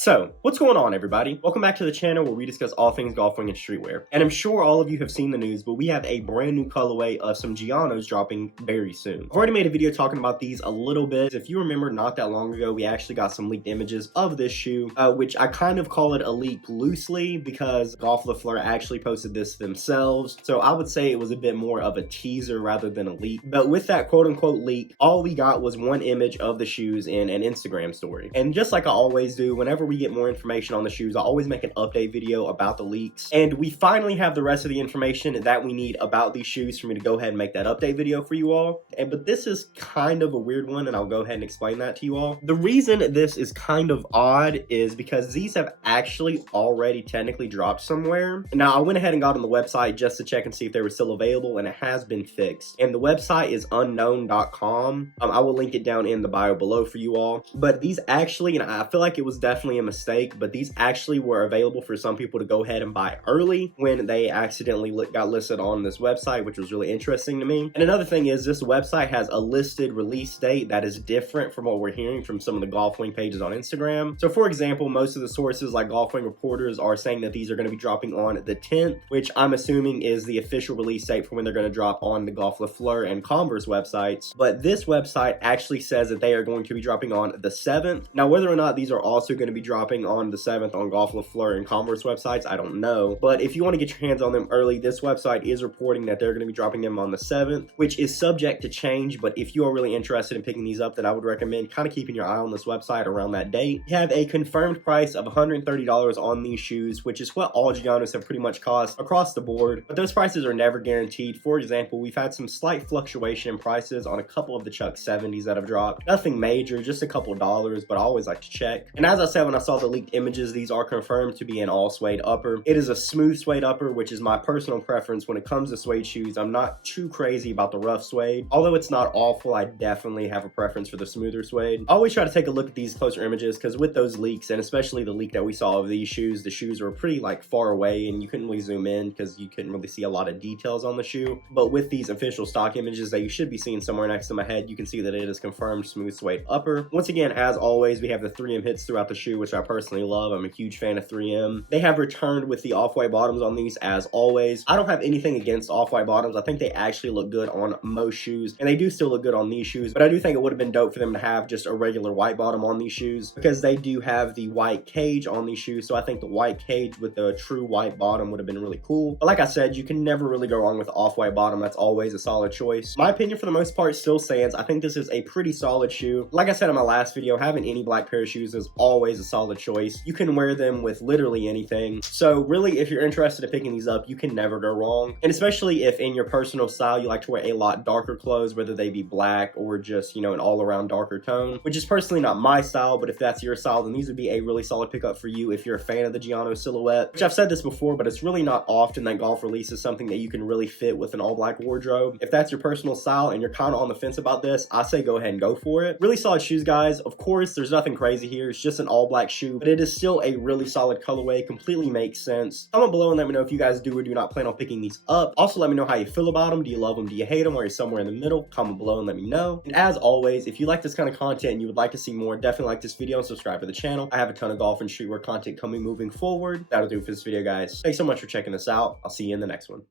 So, what's going on, everybody? Welcome back to the channel where we discuss all things Golf Wang and streetwear. And I'm sure all of you have seen the news, but we have a brand new colorway of some Giannos dropping very soon. I've already made a video talking about these a little bit. If you remember, not that long ago, we actually got some leaked images of this shoe, which I kind of call it a leak loosely because Golf FLEUR actually posted this themselves. So I would say it was a bit more of a teaser rather than a leak. But with that quote-unquote leak, all we got was one image of the shoes in an Instagram story. And just like I always do, whenever we get more information on the shoes, I always make an update video about the leaks. And we finally have the rest of the information that we need about these shoes for me to go ahead and make that update video for you all. But this is kind of a weird one, and I'll go ahead and explain that to you all. The reason this is kind of odd is because these have actually already technically dropped somewhere. Now, I went ahead and got on the website just to check and see if they were still available, and it has been fixed. And the website is unknown.com. I will link it down in the bio below for you all. But these actually, and I feel like it was definitely a mistake, but these actually were available for some people to go ahead and buy early when they accidentally got listed on this website, which was really interesting to me. And another thing is this website has a listed release date that is different from what we're hearing from some of the Golf Wang pages on Instagram. So for example, most of the sources like Golf Wang reporters are saying that these are going to be dropping on the 10th, which I'm assuming is the official release date for when they're going to drop on the Golf FLEUR and Converse websites. But this website actually says that they are going to be dropping on the 7th. Now, whether or not these are also going to be dropping on the 7th on Golf FLEUR and Converse websites, I don't know. But if you want to get your hands on them early, this website is reporting that they're going to be dropping them on the 7th, which is subject to change. But if you are really interested in picking these up, then I would recommend kind of keeping your eye on this website around that date. You have a confirmed price of $130 on these shoes, which is what all Giannos have pretty much cost across the board. But those prices are never guaranteed. For example, we've had some slight fluctuation in prices on a couple of the Chuck 70s that have dropped. Nothing major, just a couple dollars, but I always like to check. And as I said when I saw the leaked images, these are confirmed to be an all suede upper. It is a smooth suede upper, which is my personal preference when it comes to suede shoes. I'm not too crazy about the rough suede. Although it's not awful, I definitely have a preference for the smoother suede. I always try to take a look at these closer images because with those leaks, and especially the leak that we saw of these shoes, the shoes were pretty like far away and you couldn't really zoom in because you couldn't really see a lot of details on the shoe. But with these official stock images that you should be seeing somewhere next to my head, you can see that it is confirmed smooth suede upper. Once again, as always, we have the 3M hits throughout the shoe, which I personally love. I'm a huge fan of 3M. They have returned with the off-white bottoms on these as always. I don't have anything against off-white bottoms. I think they actually look good on most shoes, and they do still look good on these shoes, but I do think it would have been dope for them to have just a regular white bottom on these shoes because they do have the white cage on these shoes, so I think the white cage with the true white bottom would have been really cool. But like I said, you can never really go wrong with off-white bottom. That's always a solid choice. My opinion for the most part still stands. I think this is a pretty solid shoe. Like I said in my last video, having any black pair of shoes is always a solid choice. You can wear them with literally anything. So really, if you're interested in picking these up, you can never go wrong. And especially if in your personal style, you like to wear a lot darker clothes, whether they be black or just, you know, an all around darker tone, which is personally not my style, but if that's your style, then these would be a really solid pickup for you if you're a fan of the Gianno silhouette, which I've said this before, but it's really not often that Golf releases something that you can really fit with an all black wardrobe. If that's your personal style and you're kind of on the fence about this, I say go ahead and go for it. Really solid shoes, guys. Of course, there's nothing crazy here. It's just an all black shoe, but it is still a really solid colorway. Completely makes sense. Comment below and let me know if you guys do or do not plan on picking these up. Also, let me know how you feel about them. Do you love them? Do you hate them? Or are you somewhere in the middle? Comment below and let me know. And as always, if you like this kind of content and you would like to see more, definitely like this video and subscribe to the channel. I have a ton of golf and streetwear content coming moving forward. That'll do it for this video, guys. Thanks so much for checking this out. I'll see you in the next one.